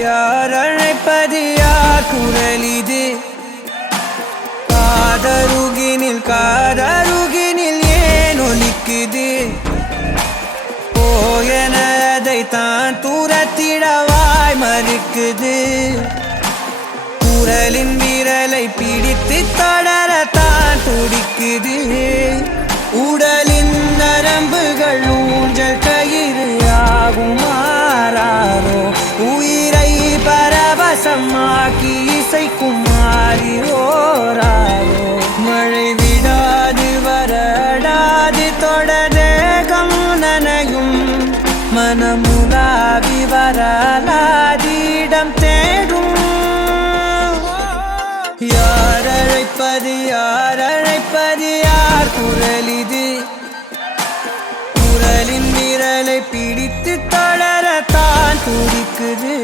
யார் அழைப்பது யார் குரல் இது காதருகினில் ஏன் ஒலிக்குது போயனதை தான் தூரத்திடவாய் மறுக்குது குரலின் விரலை பிடித்து தொடரத்தான் துடிக்குது உடலின் நரம்புகள் ஊஞ்சல் கயிறு ஆகும் மாறாரோ உயிரை பரவசமாக்கி இசைக்கும் மாறி ஓராரோ மழை விடாது வரடாது தொடரேகம் நனையும் மனமுலாவி வரலாதிடம் தேடும் யார் அழைப்பது யார் குரல் இது குரலின் விரலை பிடித்து தளரத்தான் துடிக்குது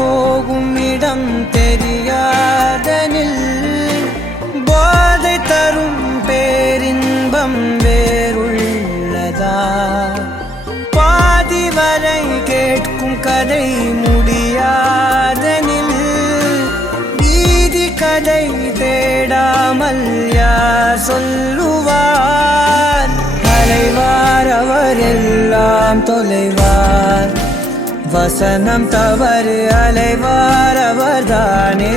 போகும் இடம் தெரியாதனில் போதை தரும் பேரின்பம் வேறுள்ளதா பாதி வரை கேட்கும் கதை முடியாதனில் வீதி கதை தேடாமல் யார் சொல்லுவார் அலைவார் அவர் எல்லாம் தொலைவார் வசனம் தவறு அலைவார் அவர்தானே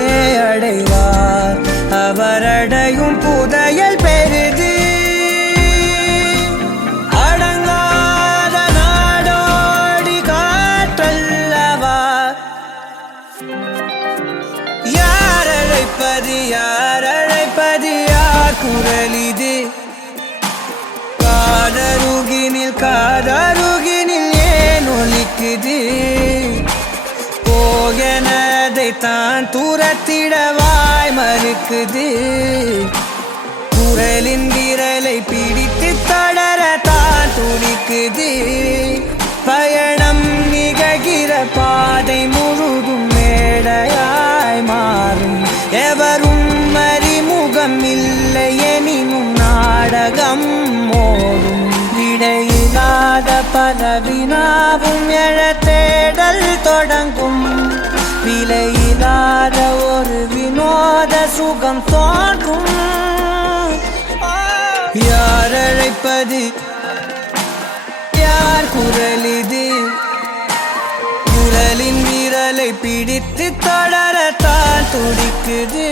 அடைவார் அவரடையும் புதையல் பெரிது அடங்காத நாடோடி காற்றல்லவா யார் அழைப்பது யார் குரல் இது காதருகினில் ஏன் ஒலிக்குது போகனதை தான் தூரத்திடவாய் மறுக்குது குரலின் விரலை பிடித்து தொடரத்தான் துடிக்குது பயணம் நிகழ்கிற பாதை முழுதும் மேடையாய் மாறும் எவரும் அறிமுகம் இல்லை எனினும் நாடகம் ஓடும் இடையில்லாத பலவினாவும் எழத்தேடல் தொடங்கும் விலையில்லாத ஒரு வினோத சுகம் தோன்றும் யார் அழைப்பது யார் குரல் இது குரலின் விரலை பிடித்து தொடரத்தான் துடிக்குது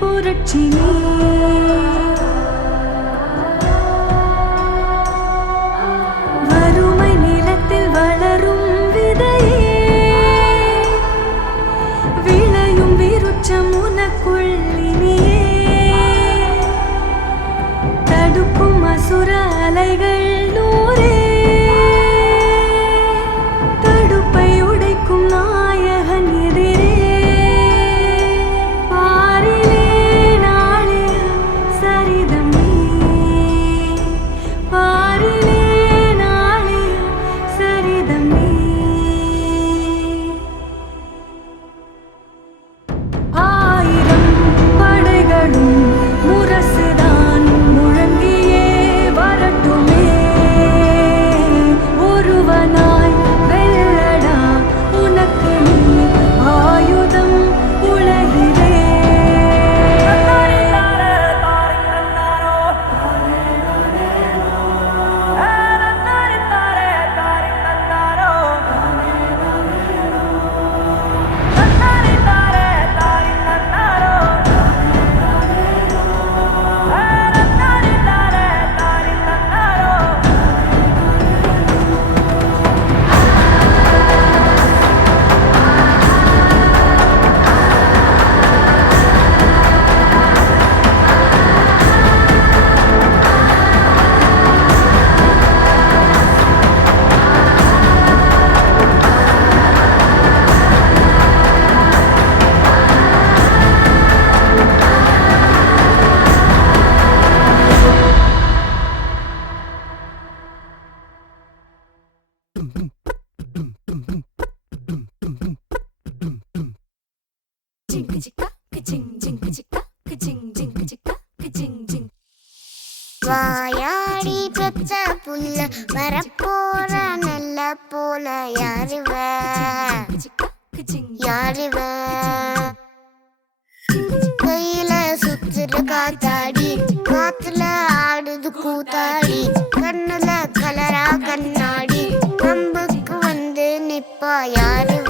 புரட்சி நீ வாயாடி பெத்த புல்ல வரப்போற நல்ல போல யாருவ யாருவ கையில சுத்துற காத்தாடி காத்துல ஆடுது கூத்தாடி கண்ணுல கலரா கண்ணாடி கம்புக்கு வந்து நிப்பா யாருவ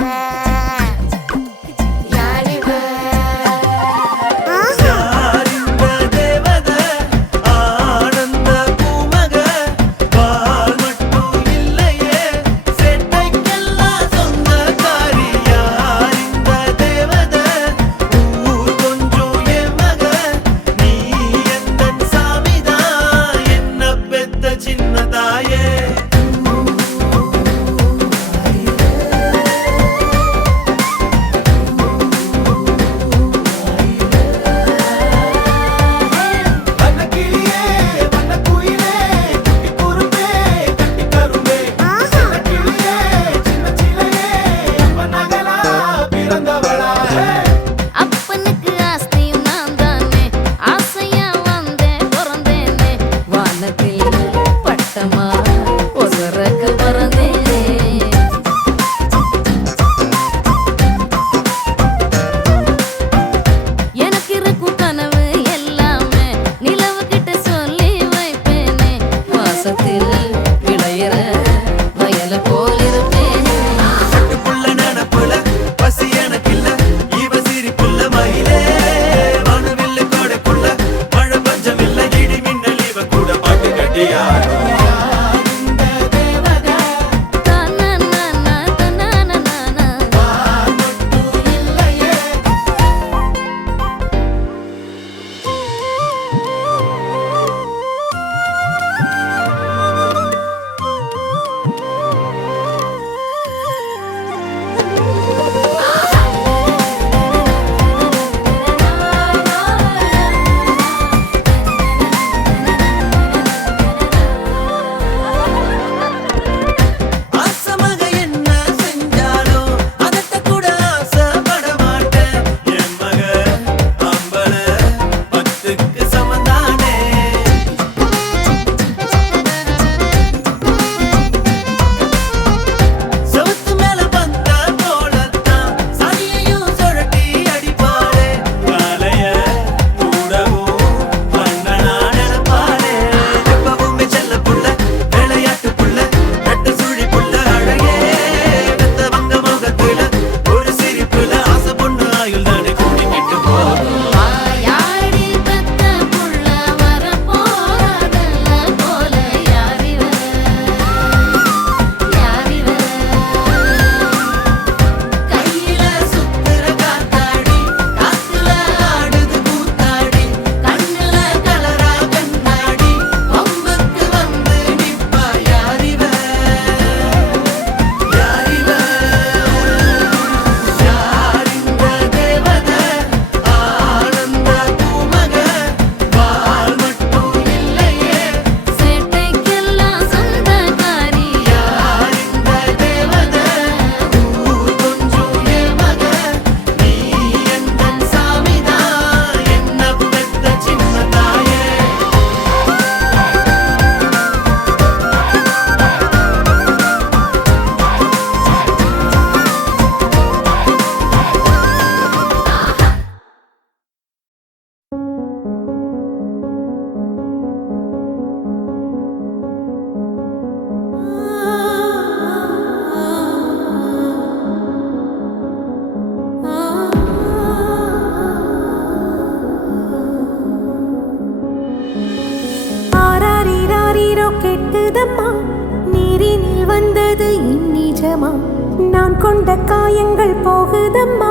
நான் கொண்ட காயங்கள் போகுதம்மா,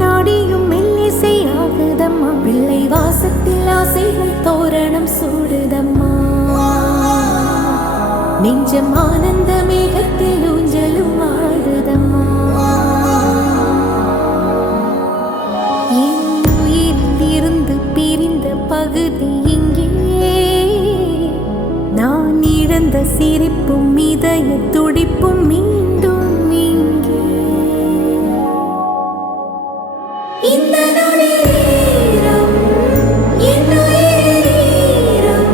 நாடியும் மெல்லிசை ஆகுதம்மா, பிள்ளை வாசத்தில் ஆசைகள் தோரணம் சூடுதம்மா, நெஞ்சம் ஆனந்த மேகத்தில் ஊஞ்சலும் ஆடுதம்மா. என் உயிரிலிருந்து பிரிந்த பகுதி இங்கே, நான் இழந்த சிரிப்பும் இதய துடிப்பும் மீண்டும் இங்கே. இந்த நொடி நேரம் என் உயிரின் ஈரம்,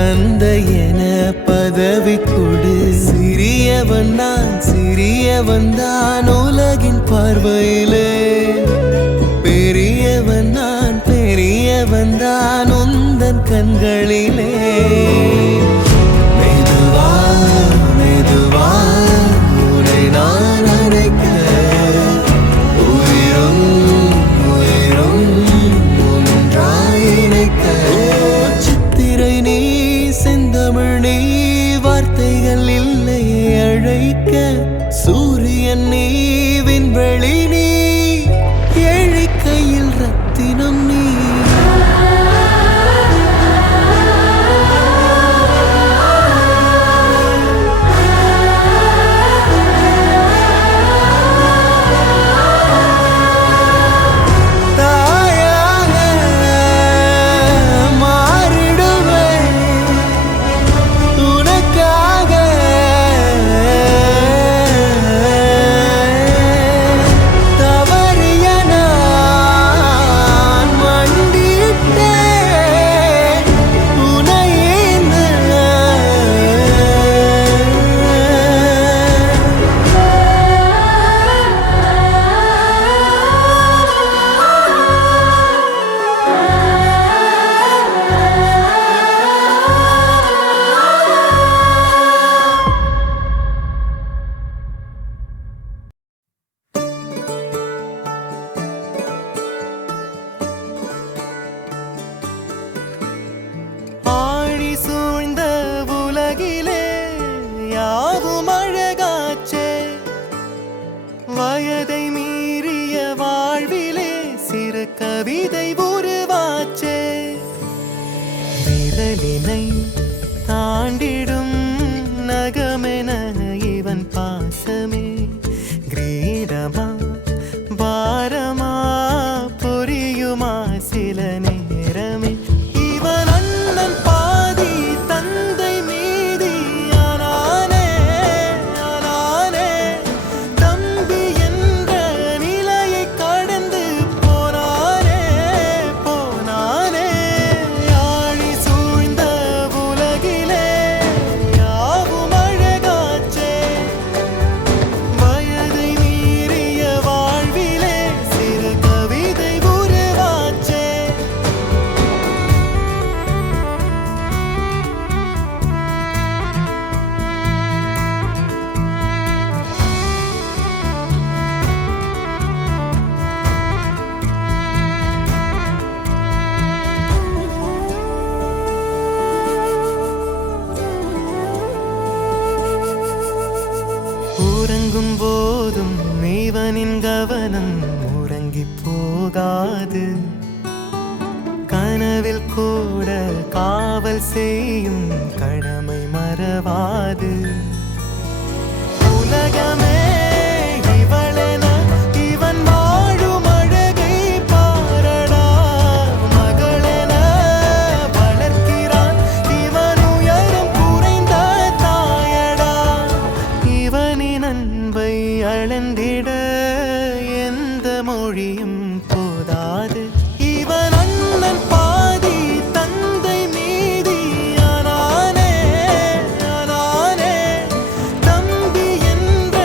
தந்தை என பதவி கொடு. சிறியவன் நான் சிறியவன் தான் உலகின் பார்வையிலே. பெரியவன் நான் பெரியவன் தான் உந்தன் கண்களிலே. மெதுவா மெதுவா உன்னை நான் அழைக்க உயிரும் உயிரும் ஒன்றாய் இணைக்க. சித்திரை நீ செந்தமிழ் நீ வார்த்தைகள் இல்லையே அழைக்க. சூரியன் நீ விண்வெளி நீ ஏழை கையில் ரத்தினம் நீ. வயதை மீறிய வாழ்விலே சிறு கவிதை உருவாச்சே. விரலினை தாண்டிடும் நகமென இவன் பாசமே. கிரீடமா பாரமா புரியுமா சில நேரமே. இவன் அண்ணன் பாதி தந்தை மீதி ஆனானே ஆனானே. தம்பி என்ற நிலையை கடந்து போனானே போனானே. ஆழி சூழ்ந்த உலகிலே யாவும் அழகாச்சே. வயதை மீறிய வாழ்விலே சிறு கவிதை உருவாச்சே. உறங்கும் போதும் இவனின் கவனம் உறங்கி போகாது. கனவில் கூட காவல் செய்யும் கடமை மறவாது. உலகமே இவளென இவன் வாழும் அழகை பாரடா. மகளென வளர்க்கிறான் இவன் உயரம் குறைந்த தாயடா. இவனின் அன்பை அளந்திட எந்த மொழியும் போதாது. இவன் அண்ணன் பாதி தந்தை மீதி ஆனானே ஆனானே. தம்பி என்ற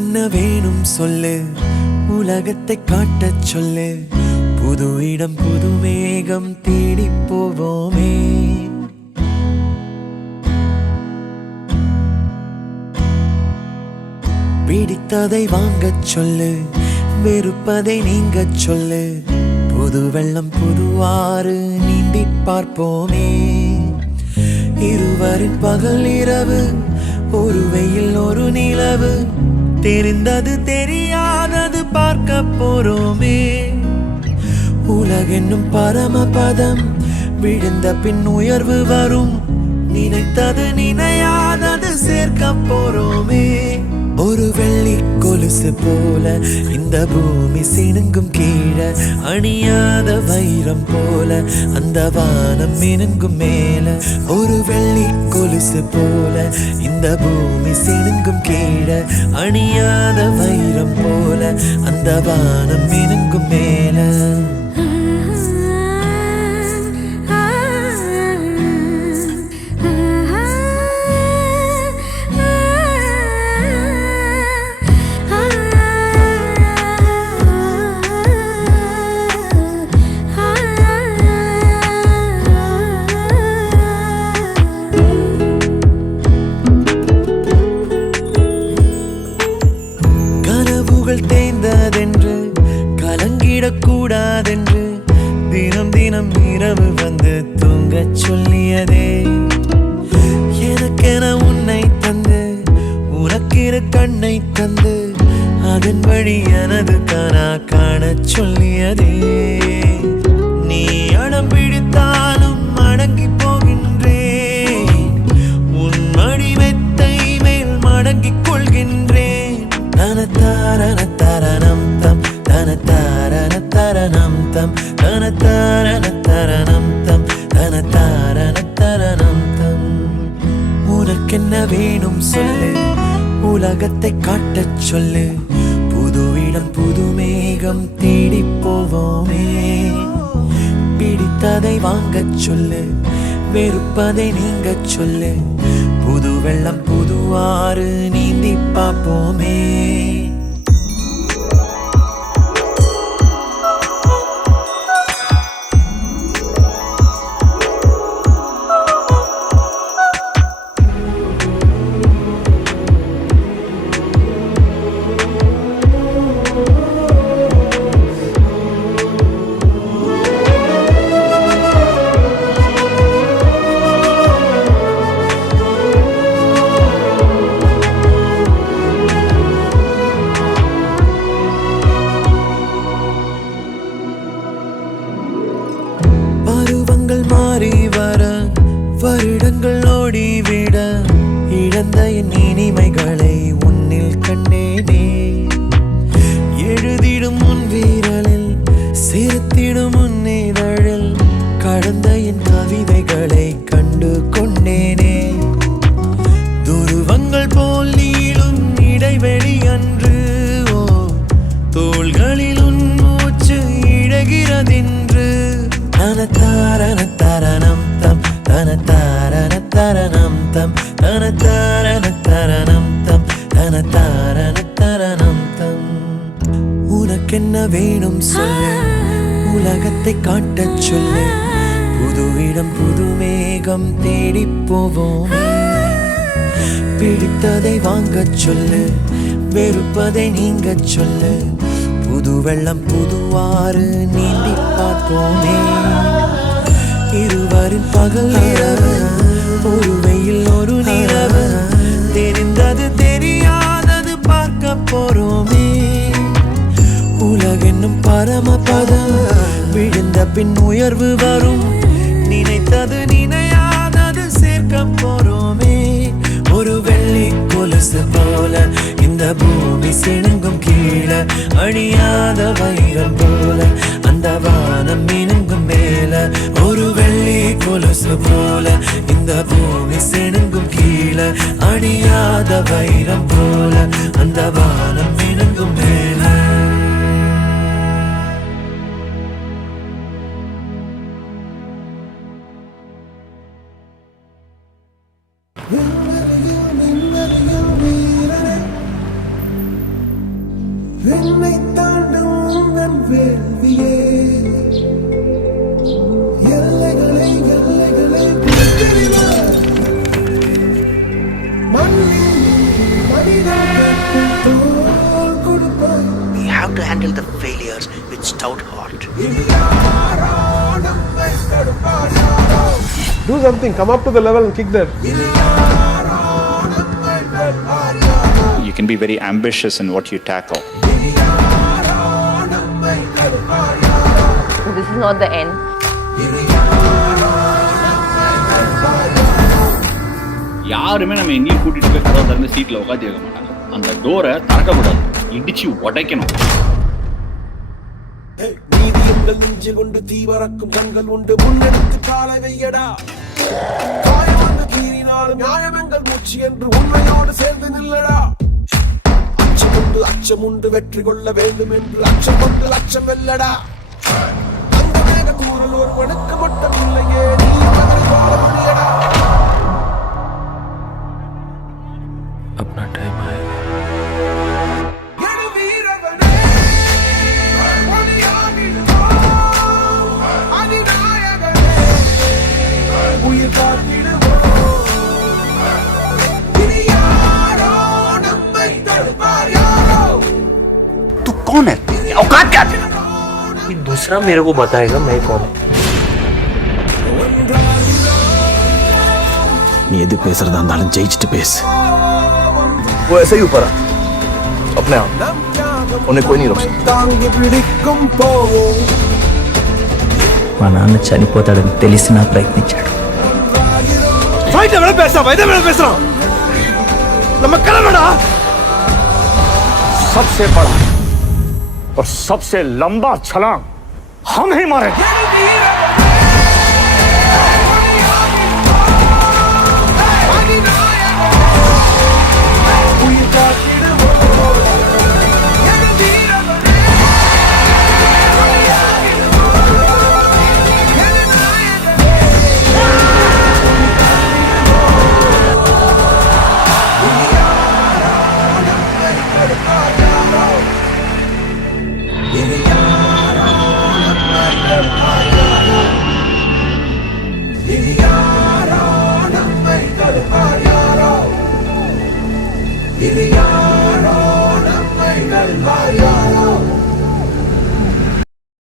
உனக்கென்ன வேணும் சொல்லு, உலகத்தை காட்டச் சொல்லு. புது இடம் புது மேகம் தேடி போவோமே. பிடித்ததை வாங்கச் சொல்லு, வெறுப்பதை நீங்கச் சொல்லு. புது வெள்ளம் புது ஆறு நீந்தி பார்ப்போமே. இருவரின் பகல் இரவு, ஒரு வெயில் ஒரு நிலவு. தெரிந்தது தெரியாதது பார்க்க போறோமே. உலகென்னும் பரமபதம், விழுந்த பின் உயர்வு வரும். நினைத்தது நினையாதது சேர்க்க போறோமே. ஒரு வெள்ளி கொலுசு போல இந்த பூமி சினுங்கும் கீழே, அணியாத வைரம் போல அந்த வானம் மினுங்கும் மேல. ஒரு வெள்ளி கொலுசு போல இந்த பூமி சினுங்கும் கீழே, அணியாத வைரம் போல அந்த வானம் மினுங்கும் மேல. தேய்ந்ததென்று கலங்கிடக்கூடாதென்று தினம் தினம் இரவு வந்து தூங்கச் சொல்லியதே. எனக்கென உன்னை தந்து உனக்கிரு கண்ணை தந்து அதன் வழி எனது கனா காணச் சொல்லியதே. நீ அடம் பிடித்தாலும் அடங்கி போகின்றேன், உன் மடி மெத்தை மேல் மடங்கிக் கொள்கின்றேன். தனத்தாரண தரணம் தம் தனத்தாரண தரணம் தம் தனத்தாரண தரணம் தம் தனத்தாரண தரணம் தம். உனக்கென்ன வேணும் சொல்லு, உலகத்தை காட்டச் சொல்லு. புது இடம் புது மேகம் தேடி போவோமே. பிடித்ததை வாங்கச் சொல்லு, வெறுப்பதை நீங்கச் சொல்லு. புது வெள்ளம் புது ஆறு நீந்தி பார்ப்போமே. மாறி வர வருடங்கள் ஓடிவிட, இழந்த என் இனிமைகளை உன்னில் கண்டேனே. எழுதிடும் உன் வீரலில் சேர்த்திடும் உன் இதழில் கடந்த என் கவிதைகளை கண்டு கொண்டேனே. துருவங்கள் போல் நீளும் இடைவெளி அன்று, ஓ தோள்களில் உன் மூச்சு இழகிறதென்று. தனத்தாரண தரணம் தம் தனத்தாரண தரணம் தம் தனத்தாரண தரணம் தம் தனத்தாரண தரணம் தம். உனக்கென்ன வேணும் சொல்லு, உலகத்தை காட்டச் சொல்லு. புது இடம் புது மேகம் தேடி போவோமே. பிடித்ததை வாங்கச் சொல்லு, வெறுப்பதை நீங்கச் சொல்லு. புது வெள்ளம் புது ஆறு நீந்தி பார்ப்போமே. இருவரின் பகல் இரவு, ஒரு வெயில் ஒரு நிலவு. தெரிந்தது தெரியாதது பார்க்க போறோமே. உலகென்னும் பரமபதம், விழுந்த பின் உயர்வு வரும். நினைத்தது நினையாதது சேர்க்க போறோமே. ஒரு வெள்ளி கொலுசு போல இந்த பூமி சினுங்கும் கீழே, அணியாத வைரம் போல அந்த வானம் மினுங்கும் மேல. ஒரு வெள்ளி கொலுசு போல இந்த பூமி சினுங்கும் கீழே, அணியாத வைரம் போல அந்த வானம் மினுங்கும் மேல. என்னை தாண்டும் உந்தன் வேள்வியே எல்லைகளை எல்லைகளை பிரித்தெறிவாய். மண்ணின் மனிதனுக்கு தோள் கொடுப்பாய். We have to handle the failures with stout heart. இனி யாரோ நம்மை தடுப்பாயாரோ. Do something, come up to the level and kick them. இனி யாரோ நம்மை தடுப்பாயாரோ. You can be very ambitious in what you tackle. இனி யாரோ நம்மை தடுப்பாயாரோ. This is not the end. இனி யாரோ நம்மை தடுப்பாயாரோ. யாருமே நம்ம எங்கேயும் கூட்டிட்டு போய் கதவை திறந்து சீட்ல உட்காந்து வைக்க மாட்டாங்க. அந்த டோரை திறக்கக்கூடாது, இடிச்சு உடைக்கணும். நீதியங்கள் நெஞ்சில் உண்டு, தீவரக்கும் கண்கள் உண்டு, முன்னெடுத்து காலை வையடா. காயம் வந்து கீறினாலும் நியாயமெங்கள் மூச்சு என்று உண்மையோடு சேர்ந்து நில்லடா. அச்சம் உண்டு வெற்றி கொள்ள வேண்டும் என்று அச்சம் கொண்டு லட்சம் வெல்லடா. அந்த மேக கூறல் ஒருவனுக்கு மட்டும் இல்லையே, நீ மகனை வாழ முடியடா. अपना टाइम आएगा. எடு வீரவனே, ஒளியாகிடுவோம், அதிநாயகனே, உயிர் காத்திடுவோம். இனி யாரோ நம்மை தடுப்பார் யாரோ. तू कौन है? औकात क्या है? कि दूसरा मेरे को बताएगा मैं कौन हूँ. நீ எது பேசுறதா இருந்தாலும் ஜெயிச்சுட்டு பேசு. वो ऐसे ही ऊपर आ अपने आप, நம் தியாகம் उन्हें कोई नहीं रोक सकता. தாங்கி பிடிக்கும் போவோம். మా నాన్న చనిపోతాడని తెలిసి నా ప్రయత్నించాడు. फाइट है, पैसा भाई मैं पैसा நம்ம கிளம்படா. सबसे बड़ा और सबसे लंबा छलांग हम ही मारेंगे. எடு வீரவனே,